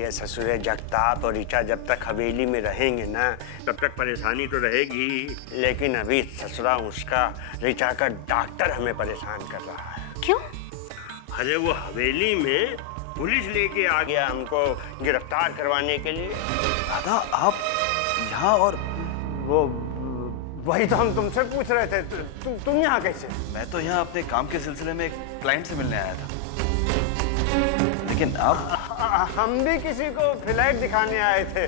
ये ससुरे जगताप और ऋचा जब तक हवेली में रहेंगे ना तब तक परेशानी तो रहेगी, लेकिन अभी ससुरा उसका ऋचा का डॉक्टर हमें परेशान कर रहा है। क्यों? अरे वो हवेली में पुलिस लेके आ गया हमको गिरफ्तार करवाने के लिए। दादा आप यहाँ और वो वही तो हम तुमसे पूछ रहे थे, तुम यहाँ कैसे? मैं तो यहाँ अपने काम के सिलसिले में एक क्लाइंट से मिलने आया था, लेकिन आप हम भी किसी को फ्लैट दिखाने आए थे।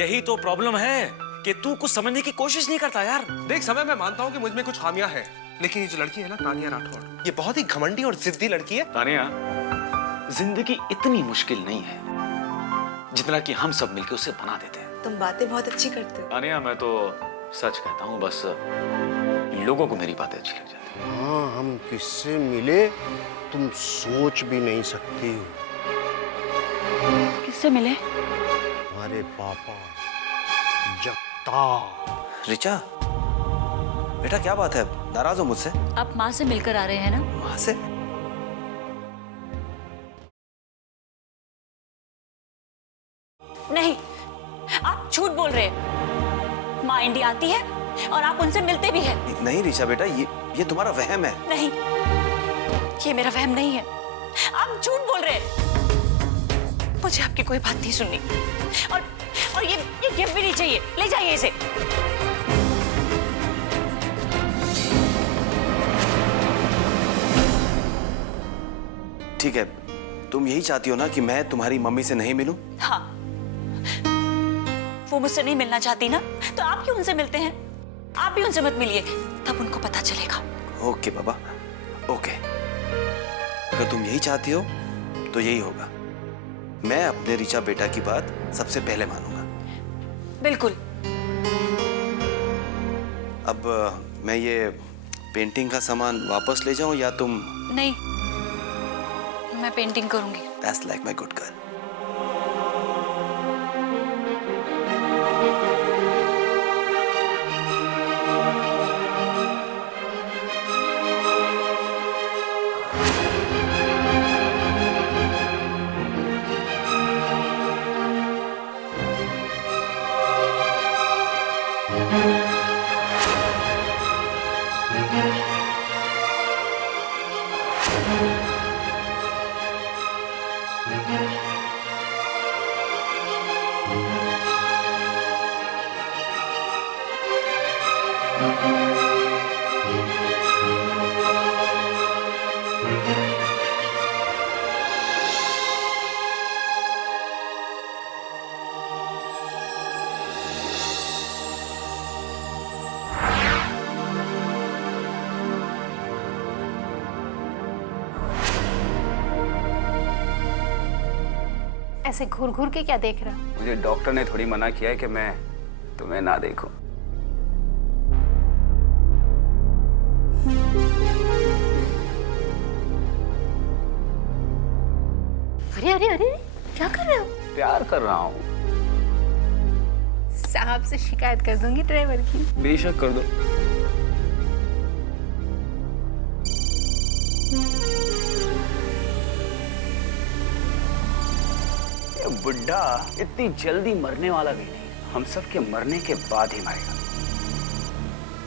यही तो प्रॉब्लम है कि तू कुछ समझने की कोशिश नहीं करता यार। देख समय मैं मानता हूँ कि मुझ में कुछ खामियां हैं, लेकिन ये जो लड़की है ना तानिया राठौड़, ये बहुत ही घमंडी और जिद्दी लड़की है। तानिया, जिंदगी इतनी मुश्किल नहीं है जितना कि हम सब मिलकर उसे बना देते हैं। तुम बातें बहुत अच्छी करते हो। तानिया, मैं तो सच कहता हूँ, बस लोगों को मेरी बातें अच्छी लग जाती हैं। हाँ, हम किससे मिले तुम सोच भी नहीं सकती हो। किससे मिले? हमारे पापा जगताप। ऋचा बेटा क्या बात है, नाराज हो मुझसे? आप माँ से मिलकर आ रहे हैं ना? वहां से नहीं, आप झूठ बोल रहे हैं। माँ इंडिया आती है और आप उनसे मिलते भी हैं। नहीं ऋचा बेटा, ये तुम्हारा वहम है। नहीं, ये मेरा वहम नहीं है। आप झूठ बोल रहे हैं। मुझे आपकी कोई बात नहीं सुननी। और ये गिफ्ट भी नहीं चाहिए। ले जाइए इसे। ठीक है, तुम यही चाहती हो ना कि मैं तुम्हारी मम्मी से नहीं मिलूं? हाँ, वो मुझसे नहीं मिलना चाहती ना, तो आप क्यों उनसे मिलते हैं? आप भी उनसे मत मिलिए, तब उनको पता चलेगा। ओके बाबा, ओके। अगर तुम यही चाहती हो तो यही होगा। मैं अपने ऋचा बेटा की बात सबसे पहले मानूंगा। बिल्कुल। अब मैं ये पेंटिंग का सामान वापस ले जाऊं या तुम? नहीं, मैं पेंटिंग करूंगी। That's like my good girl. ऐसे घूर घूर के क्या देख रहा? मुझे डॉक्टर ने थोड़ी मना किया है कि मैं तुम्हें ना देखूं। अरे अरे अरे, क्या कर रहे हो? प्यार कर रहा हूं। साहब से शिकायत कर दूंगी ड्राइवर की। बेशक कर दो। ये बुड्ढा इतनी जल्दी मरने वाला भी नहीं, हम सब के मरने के बाद ही मरेगा।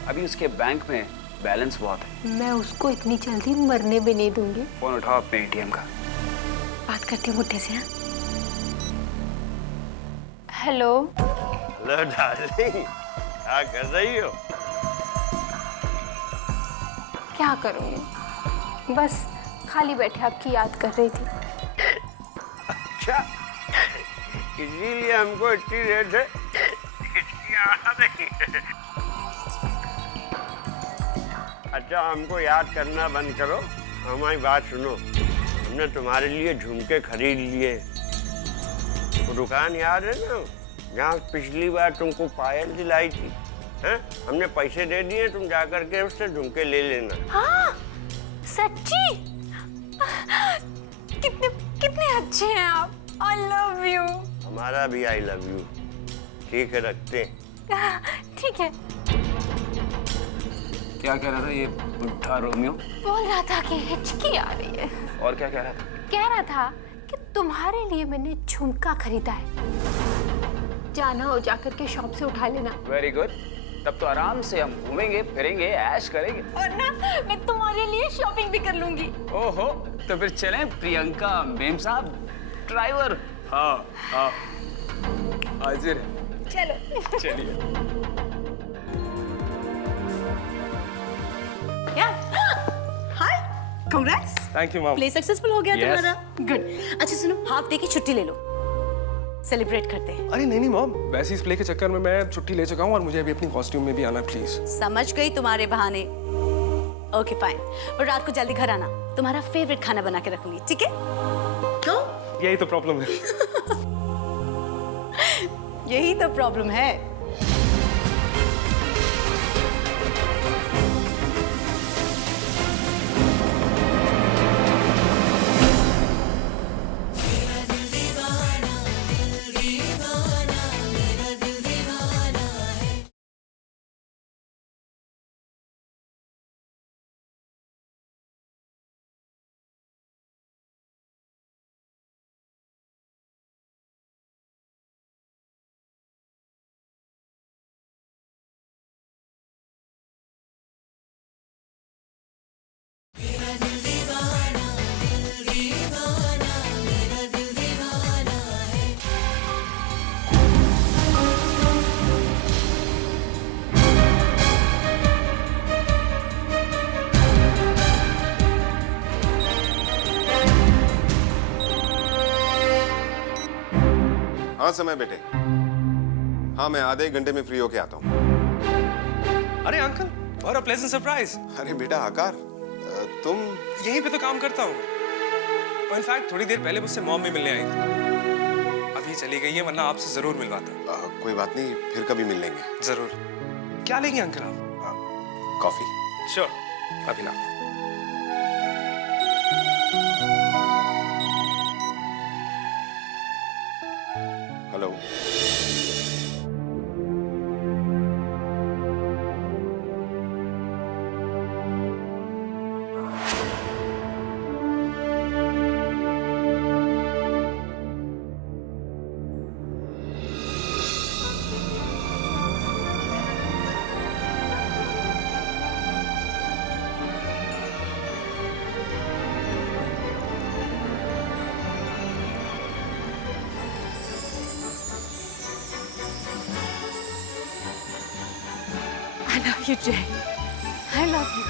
अभी उसके बैंक में बैलेंस बहुत है। मैं उसको इतनी जल्दी मरने भी नहीं दूंगी। फोन उठाओ अपने एटीएम का। बात करती हूँ बुड्ढे से। हेलो। हेलो डार्लिंग, क्या कर रही हो? क्या करूँगी, बस खाली बैठे आपकी याद कर रही थी। अच्छा, इसीलिए हमको इतनी देर से इसकी आ रही है। अच्छा, हमको याद करना बंद करो, हमारी बात सुनो। हमने तुम्हारे लिए झुमके खरीद लिए। वो दुकान याद है ना, जहाँ पिछली बार तुमको पायल दिलाई थी? हैं? हमने पैसे दे दिए, तुम जा करके उससे झुमके ले लेना। हाँ, सच्ची? कितने कितने अच्छे हैं आप। I love you। हमारा भी I love you। ठीक है, रखते हैं। ठीक है। क्या कह रहा था ये बुड्ढा रोमियो? बोल रहा था कि हिचकी आ रही है। और क्या कह रहा था? कह रहा था कि तुम्हारे लिए मैंने झुमका खरीदा है, जाना हो जाकर के शॉप से उठा लेना। वेरी गुड, तब तो आराम से हम घूमेंगे फिरेंगे ऐश करेंगे। और ना मैं तुम्हारे लिए शॉपिंग भी कर लूंगी। ओहो, तो फिर चलें प्रियंका मेम साहब, ड्राइवर। हाँ हाँ हाजिर है। चलो चलिए। क्या? Hi, congrats. Thank you mom. Play successful हो गया Yes. तुम्हारा। गुड। अच्छा सुनो, हाफ डे की छुट्टी ले लो, सेलिब्रेट करते हैं। अरे नहीं नहीं मॉम, वैसे इस प्ले के चक्कर में मैं छुट्टी ले चुका हूँ और मुझे अभी अपनी कॉस्ट्यूम में भी आना प्लीज। समझ गई तुम्हारे बहाने। ओके फाइन, पर रात को जल्दी घर आना, तुम्हारा फेवरेट खाना बना के रखूंगी, ठीक है? क्यों? यही तो प्रॉब्लम है। यही तो प्रॉब्लम है। हाँ समय बेटे, हाँ मैं आधे एक घंटे में फ्री होके आता हूँ। अरे अंकल, और अ प्लेजेंट सरप्राइज। अरे बेटा आकार, तुम यहीं पे तो काम करता हूँ। और इनफैक्ट थोड़ी देर पहले मुझसे मॉम भी मिलने आई थी। अभी चली गई है, वरना आपसे जरूर मिलवाता। कोई बात नहीं, फिर कभी मिल लेंगे। जरूर। क्या लेंगे अंकल आप? कॉफी। श्योर, अभी ला। Hello. I love you, Jay. I love you.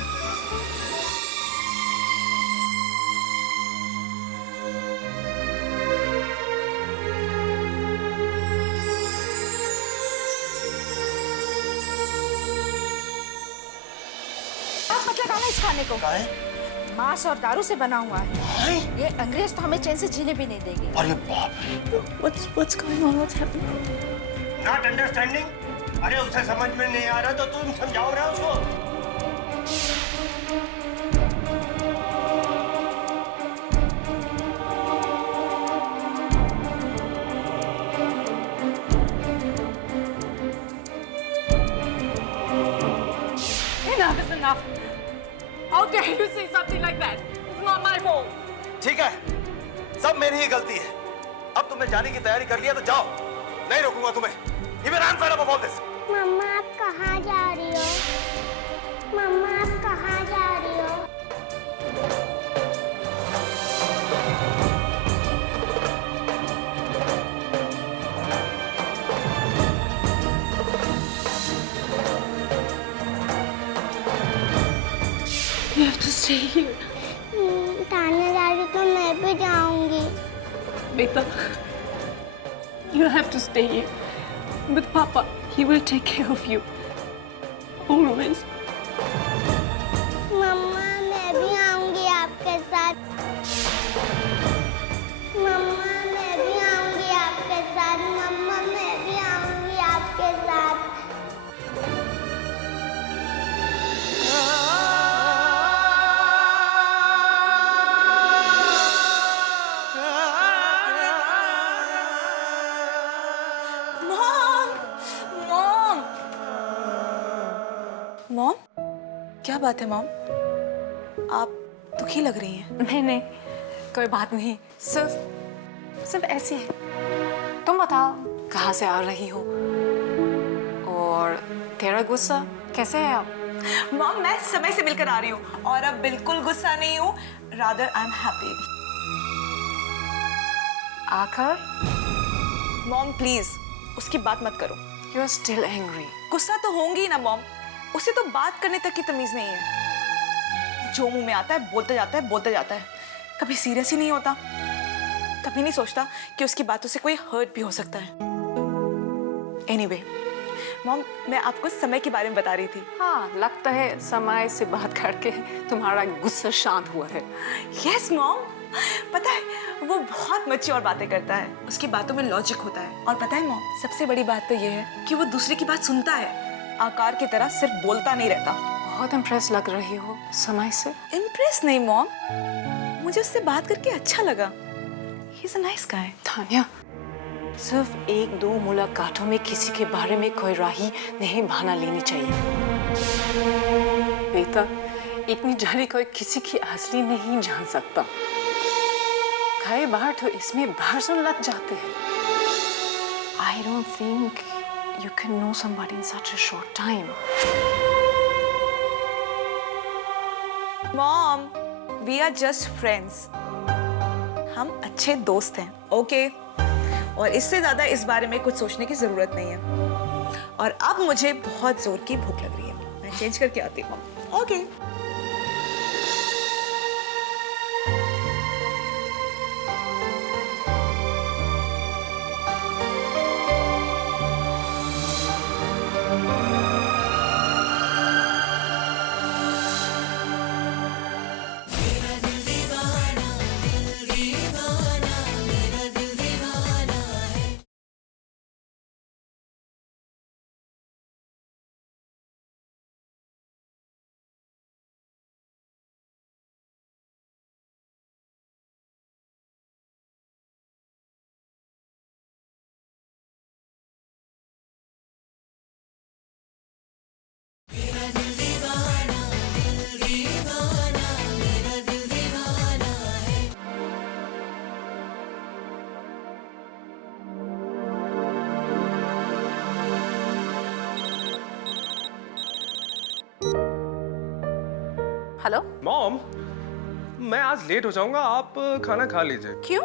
आप मत लगाना इस खाने को। मांस और दारू से बना हुआ है। ये अंग्रेज तो हमें चैन से जीने भी नहीं देंगे। अरे बाप रे। What's going on? What's happening? Not understanding. अरे उसे समझ में नहीं आ रहा तो तुम समझाओ ना उसको। Enough is enough. How dare you say something like that? It's not my fault. ठीक है, सब मेरी ही गलती है। अब तुमने जाने की तैयारी कर लिया तो जाओ, नहीं रोकूंगा तुम्हें। Even I'm fed up of all this. मम्मा आप कहाँ जा रही हो? मम्मा आप कहाँ जा रही हो? You have to stay here. थानेदारी तो मैं भी जाऊंगी। Beta, you have to stay here with Papa. He will take care of you. Always. मम्मा मैं भी आऊंगी आपके साथ। मम्मा मैं भी आऊंगी आपके साथ। मम्मा मैं भी आऊंगी आपके साथ। मॉम, क्या बात है मॉम? आप दुखी लग रही हैं। नहीं नहीं, कोई बात नहीं। सिर्फ सिर्फ ऐसे है। तुम बताओ कहाँ से आ रही हो और तेरा गुस्सा कैसे है अब? मॉम मैं समय से मिलकर आ रही हूँ और अब बिल्कुल गुस्सा नहीं हूँ, रादर आई एम हैप्पी। आकर मॉम प्लीज उसकी बात मत करो। You are still angry. गुस्सा तो होंगी ना मॉम, उसे तो बात करने तक की तमीज नहीं है। जो मुंह में आता है बोलता जाता है बोलता जाता है, कभी सीरियस ही नहीं होता, कभी नहीं सोचता कि उसकी बातों से कोई हर्ट भी हो सकता है। एनीवे मॉम मैं आपको समय के बारे में बता रही थी। हाँ लगता है समय से बात करके तुम्हारा गुस्सा शांत हुआ है। यस मॉम, पता है वो बहुत मैच्योर बातें करता है, उसकी बातों में लॉजिक होता है। और पता है मॉम सबसे बड़ी बात तो ये है कि वो दूसरे की बात सुनता है, आकार की तरह सिर्फ बोलता नहीं रहता। बहुत इम्प्रेस लग रही हो समय से। इम्प्रेस नहीं मॉम, मुझे उससे बात करके अच्छा लगा। He is a nice guy. Tanya सिर्फ एक दो मुलाकातों में किसी के बारे में कोई राही नहीं बहाना लेनी चाहिए बेटा। इतनी जल्दी कोई किसी की असली नहीं जान सकता। कई बार तो इसमें भाषण लग जाते हैं। I don't think you can know somebody in such a short time. Mom we are just friends. हम अच्छे दोस्त हैं, ओके? और इससे ज्यादा इस बारे में कुछ सोचने की जरूरत नहीं है। और अब मुझे बहुत जोर की भूख लग रही है, मैं चेंज करके आती हूँ। ओके हेलो मॉम मैं आज लेट हो जाऊंगा, आप खाना खा लीजिए। क्यों?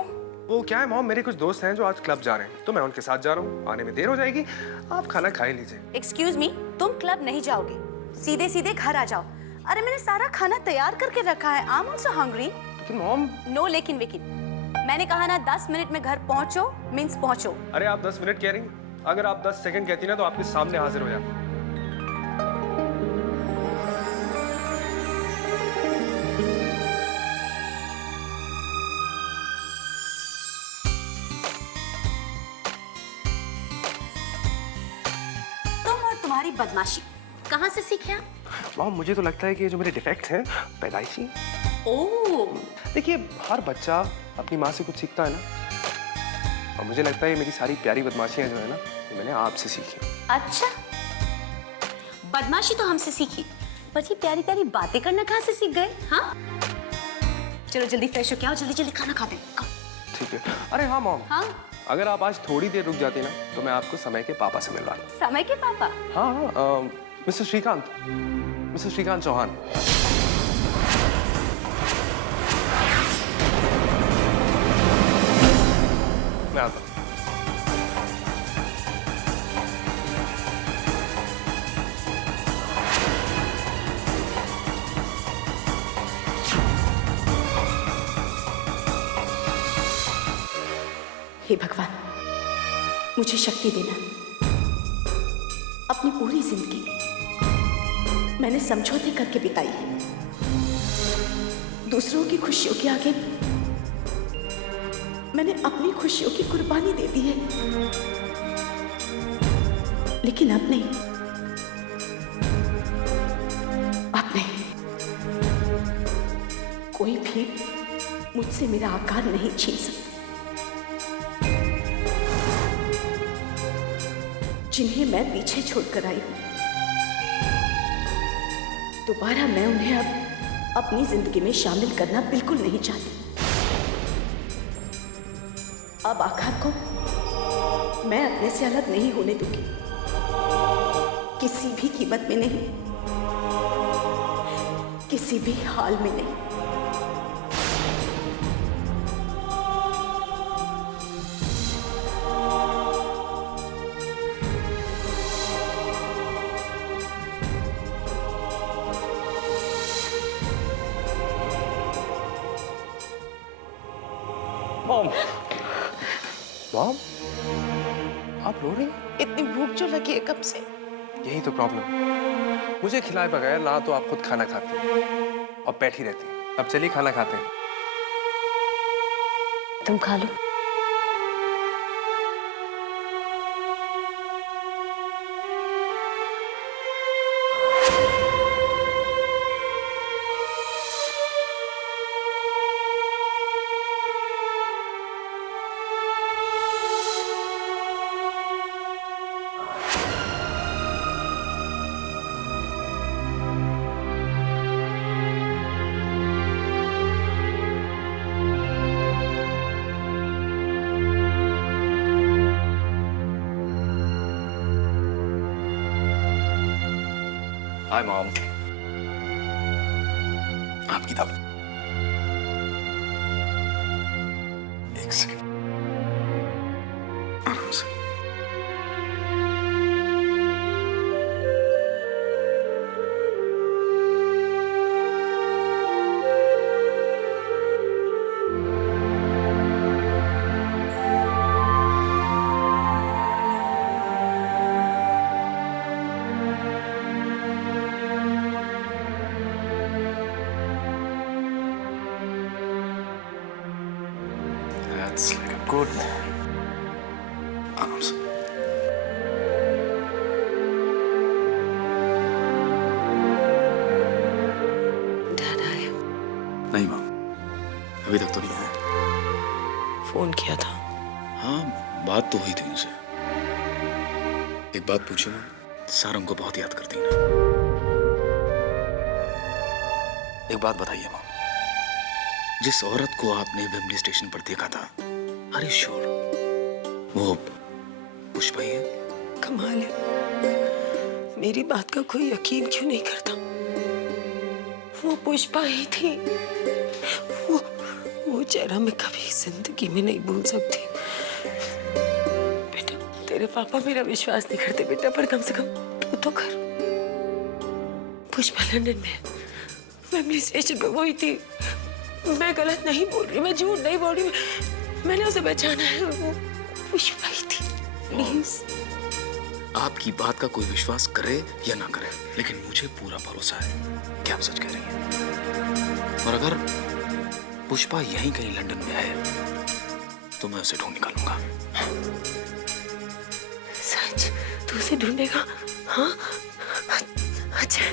वो क्या है मॉम, मेरे कुछ दोस्त हैं जो आज क्लब जा रहे हैं, तो मैं उनके साथ जा रहा हूँ, आने में देर हो जाएगी, आप खाना खा ही लीजिए। एक्सक्यूज मी, तुम क्लब नहीं जाओगे, सीधे सीधे घर आ जाओ। अरे मैंने सारा खाना तैयार करके रखा है। I am also hungry. लेकिन मॉम। नो लेकिन वेकिन, मैंने कहा ना 10 मिनट में घर पहुंचो मींस पहुंचो। अरे आप 10 मिनट कह रही, अगर आप 10 सेकंड कहती ना तो आपके सामने हाजिर हो जाता। तुम्हारी बदमाशी कहाँ से सीखे आप? मॉम मुझे तो लगता है कि ये जो मेरे डिफेक्ट्स हैं पैदाइशी। ओह देखिए हर बच्चा अपनी माँ से कुछ सीखता है ना, और मुझे लगता है ये मेरी सारी प्यारी बदमाशियाँ जो है ना ये मैंने आपसे सीखी। अच्छा बदमाशी तो हमसे सीखी, पर ये प्यारी प्यारी बातें करना कहाँ से सीख गए? हाँ चलो जल्दी फ्रेश हो, क्या हो, जल्दी जल्दी खाना खाते हैं। ठीक है। अरे हाँ मॉम, हाँ अगर आप आज थोड़ी देर रुक जाती ना तो मैं आपको समय के पापा से मिलवा। समय के पापा? हाँ मिस्टर श्रीकांत चौहान। मैं आता हूँ। हे भगवान मुझे शक्ति देना। अपनी पूरी जिंदगी मैंने समझौते करके बिताई है, दूसरों की खुशियों के आगे मैंने अपनी खुशियों की कुर्बानी दे दी है, लेकिन अब नहीं, अब नहीं। कोई भी मुझसे मेरा आकार नहीं छीन सकता। जिन्हें मैं पीछे छोड़कर आई हूं, दोबारा मैं उन्हें अब अपनी जिंदगी में शामिल करना बिल्कुल नहीं चाहती। अब आखिर को मैं अपने से अलग नहीं होने दूंगी, किसी भी कीमत में नहीं, किसी भी हाल में नहीं। मॉम, मॉम, आप रो रही हैं? इतनी भूख जो लगी है कब से। यही तो प्रॉब्लम, मुझे खिलाए बगैर ना तो आप खुद खाना खाती और बैठी रहती। अब चलिए खाना खाते हैं। तुम खा लो। Hi mom. आपकी दावत। एक सेकंड, आराम से। That's like a good mom. आराम से। डैड आए? नहीं मॉम, अभी तक तो नहीं आया। फोन किया था? हाँ, बात तो हुई थी उनसे। एक बात पूछो ना, सारंग को बहुत याद करती है ना? एक बात बताइए मॉम, जिस औरत को आपने वेम्बली स्टेशन पर देखा था, आर यू श्योर वो पुष्पा ही है? कमाल है, मेरी बात का कोई यकीन क्यों नहीं करता। वो पुष्पा ही थी। वो चेहरा मैं कभी जिंदगी में नहीं भूल सकती। बेटा, तेरे पापा मेरा विश्वास नहीं करते बेटा, पर कम से कम तू तो कर। पुष्पा लंदन में वेम्बली स्टेशन पे वही थी। मैं गलत नहीं बोल रही, मैं झूठ नहीं बोल रही, मैंने उसे पहचाना है। वो पुष्पा ही थी। प्लीज। आपकी बात का कोई विश्वास करे या ना करे, लेकिन मुझे पूरा भरोसा है कि आप सच कह रही हैं। और अगर पुष्पा यहीं कहीं लंदन में है तो मैं उसे ढूंढ निकालूंगा। सच? तू उसे ढूंढेगा? हाँ, अच्छा।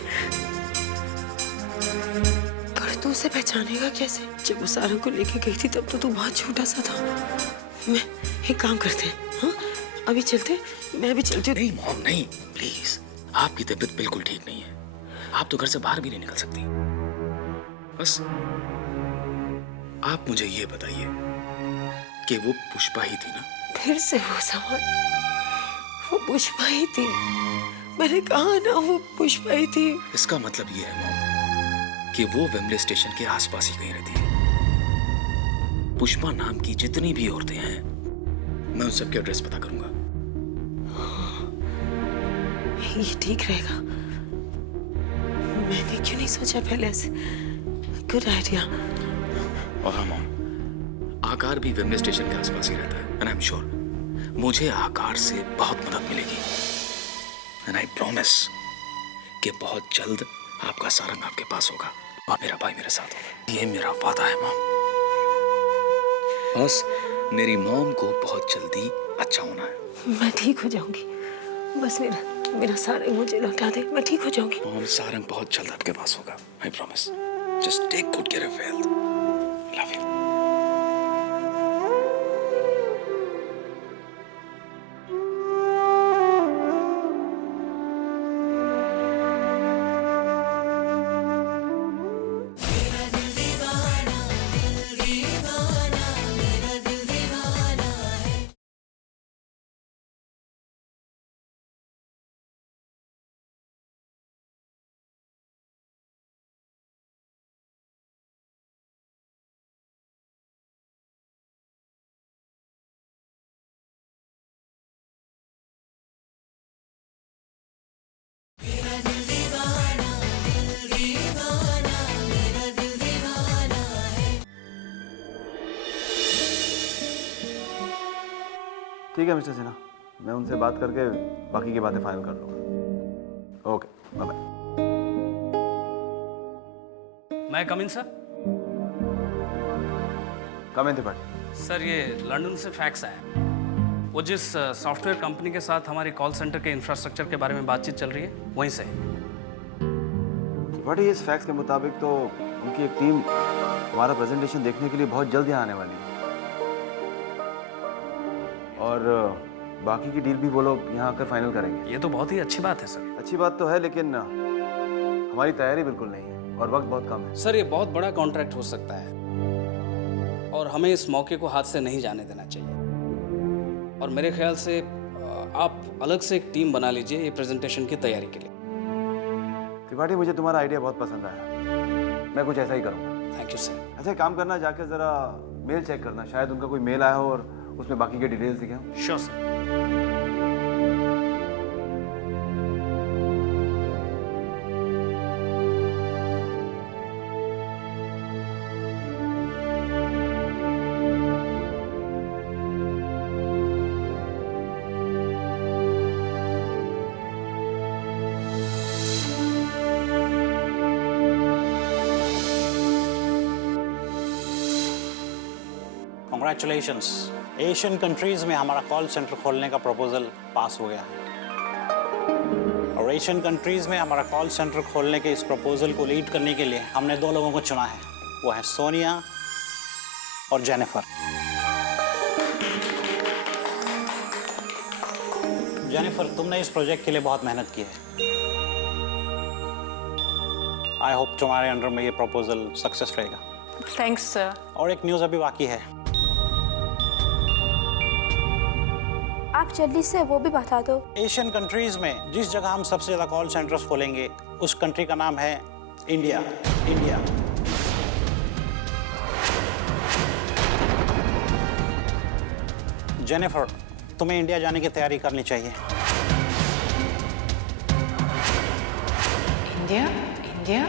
पर तू उसे पहचानेगा कैसे? जब वो सारंग को लेके गई थी तब तो तू बहुत छोटा सा था। मैं एक काम करते हैं, हाँ? अभी चलते, मैं भी चलती हूँ। नहीं मॉम, नहीं, प्लीज। आपकी तबीयत बिल्कुल ठीक नहीं है, आप तो घर से बाहर भी नहीं निकल सकती। बस आप मुझे ये बताइए कि वो पुष्पा ही थी ना? फिर से वो सवाल। वो पुष्पा ही थी, मैंने कहा ना, वो पुष्पा ही थी। इसका मतलब ये है मॉम कि वो वेम्बले स्टेशन के आसपास ही कहीं रहती है। पुष्पा नाम की जितनी भी औरतें हैं, मैं उन सबके एड्रेस पता करूंगा। ये ठीक रहेगा। मैंने क्यों नहीं सोचा पहले ऐसे? Good idea. और हाँ मॉम, आकार भी वेम्बले स्टेशन के आसपास ही रहता है, एंड आई एम श्योर मुझे आकार से बहुत मदद मिलेगी। एंड आई प्रॉमिस कि बहुत जल्द आपका सारंग आपके पास होगा और मेरा भाई मेरे साथ होगा। ये मेरा वादा है मॉम। बस मेरी मॉम को बहुत जल्दी अच्छा होना है। मैं ठीक हो जाऊंगी, बस मेरा सारंग मुझे लौटा दे, मैं ठीक हो जाऊंगी। मॉम, सारंग बहुत जल्द आपके पास होगा, I promise. Just take good care of health. Love you. ठीक है मिस्टर सिन्हा, मैं उनसे बात करके बाकी की बातें फाइनल कर लूँगा। Okay, bye bye. मैं come in sir? Come in Tripathi. Sir ये लंदन से फैक्स आया। वो जिस सॉफ्टवेयर कंपनी के साथ हमारी कॉल सेंटर के इंफ्रास्ट्रक्चर के बारे में बातचीत चल रही है, वहीं से। त्रिपाठी, इस फैक्स के मुताबिक तो उनकी एक टीम हमारा प्रेजेंटेशन देखने के लिए बहुत जल्द यहाँ आने वाली है, और बाकी की डील भी वो लोग यहाँ आकर फाइनल करेंगे। ये तो बहुत ही अच्छी बात है सर। अच्छी बात तो है, लेकिन हमारी तैयारी बिल्कुल नहीं है और वक्त बहुत कम है। सर ये बहुत बड़ा कॉन्ट्रैक्ट हो सकता है और हमें इस मौके को हाथ से नहीं जाने देना चाहिए। और मेरे ख्याल से आप अलग से एक टीम बना लीजिए ये प्रेजेंटेशन की तैयारी के लिए। त्रिपाठी, मुझे तुम्हारा आइडिया बहुत पसंद आया, मैं कुछ ऐसा ही करूँगा। Thank you sir. अच्छा, काम करना, जाकर जरा मेल चेक करना, शायद उनका कोई मेल आया हो और उसमें बाकी के डिटेल्स दिखे हों। Sure sir. Congratulations, Asian countries में हमारा कॉल सेंटर खोलने का प्रपोजल पास हो गया है। और एशियन कंट्रीज में हमारा कॉल सेंटर खोलने के इस प्रपोजल को लीड करने के लिए हमने 2 लोगों को चुना है, वो है सोनिया और जेनिफर। जेनिफर, तुमने इस प्रोजेक्ट के लिए बहुत मेहनत की है। आई होप तुम्हारे अंडर में ये प्रपोजल सक्सेस रहेगा। Thanks sir. और एक न्यूज़ अभी बाकी है। आप जल्दी से वो भी बता दो। एशियन कंट्रीज में जिस जगह हम सबसे ज़्यादा कॉल सेंटर्स खोलेंगे उस कंट्री का नाम है इंडिया। इंडिया। जेनिफर, तुम्हें इंडिया जाने की तैयारी करनी चाहिए। इंडिया? इंडिया?